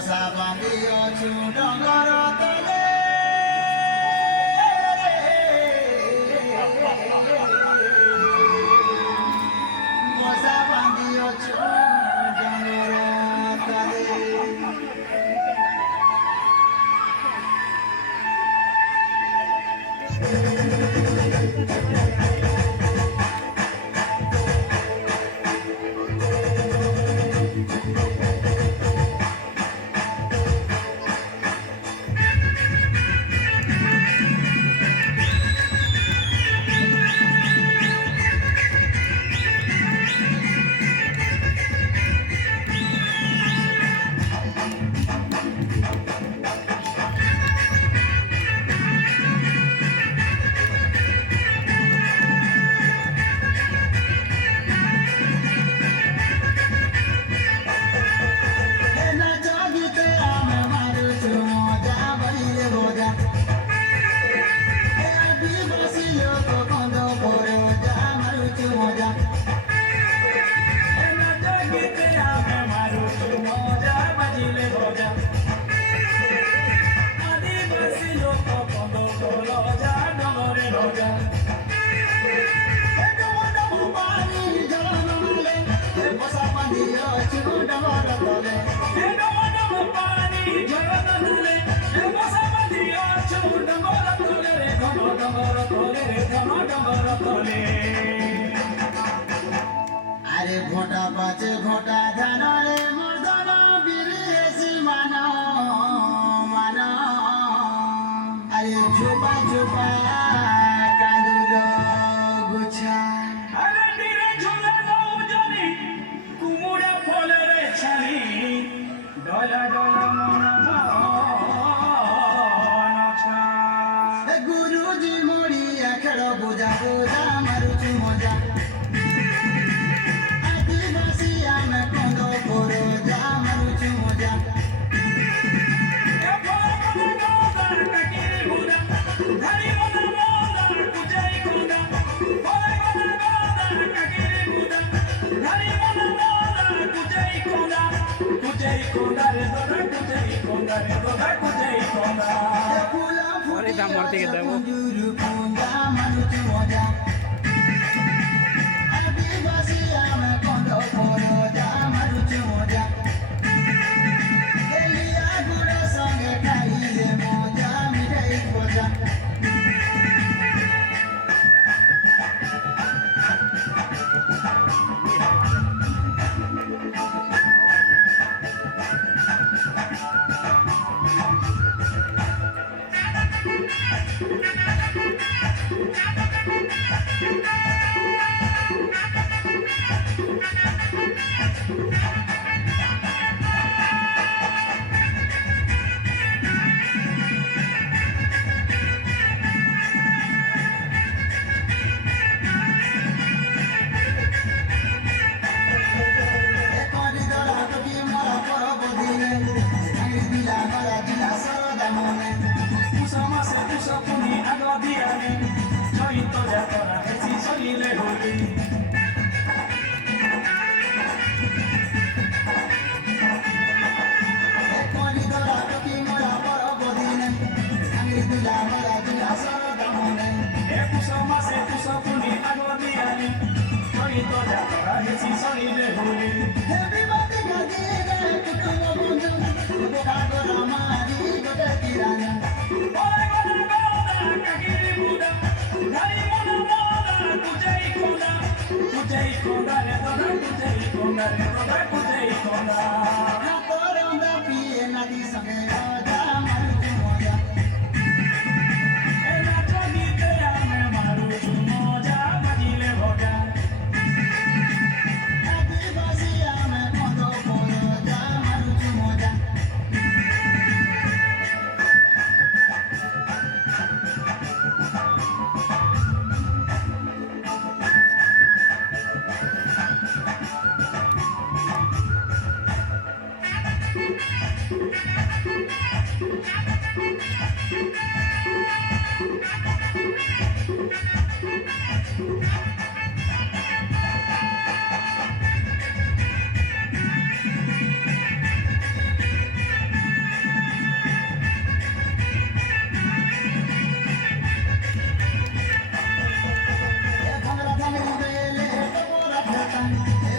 ବସା ବାନ୍ଧି ଅଛୁ ଡଙ୍ଗର ତଳେ ବସା ବାନ୍ଧି ଅଛୁ ଡଙ୍ଗର ତଳେ আরে ঘটা পাচে ঘটা ধানরে মর্দন বিরেসি মান মান আরে ঝোপা ঝোপা কাঁদুর গুছা আরে তীরে ঝুলানো জনি কুমুড়া ফলের ছানি ডলা ডলা মন নছা গুরুজি মরি খেল বোঝা বোঝা মারুছু মজা আদিবাসী আমি কন্দ করো যা মারুছু মজা এ ফল গদার কাকিরি হুদা ধারি মনা মন্দার কুজাই কুদা ফল গদার কাকিরি হুদা ধারি মনা মন্দার কুজাই কুদা রে দরা কুজাই কুদা রে দরা কুজাই কুদা ফুলা ফুটি আমার থেকে দেবো। জুরু পুঞ্জা মারুছু মজা আদিবাসী আমি কন্দ করো যা মারুছু মজা এলিয়া গুড় সঙ্গে খাইলে মজা মিঠাই মজা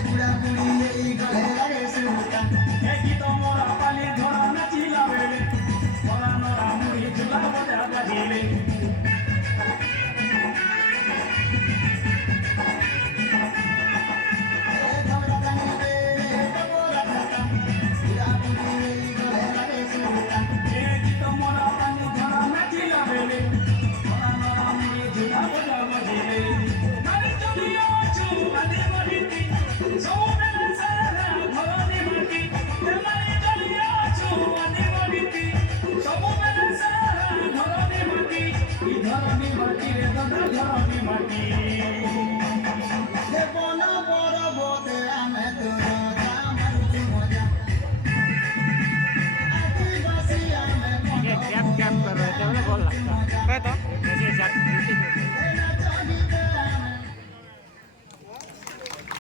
বুড়া বুড়ি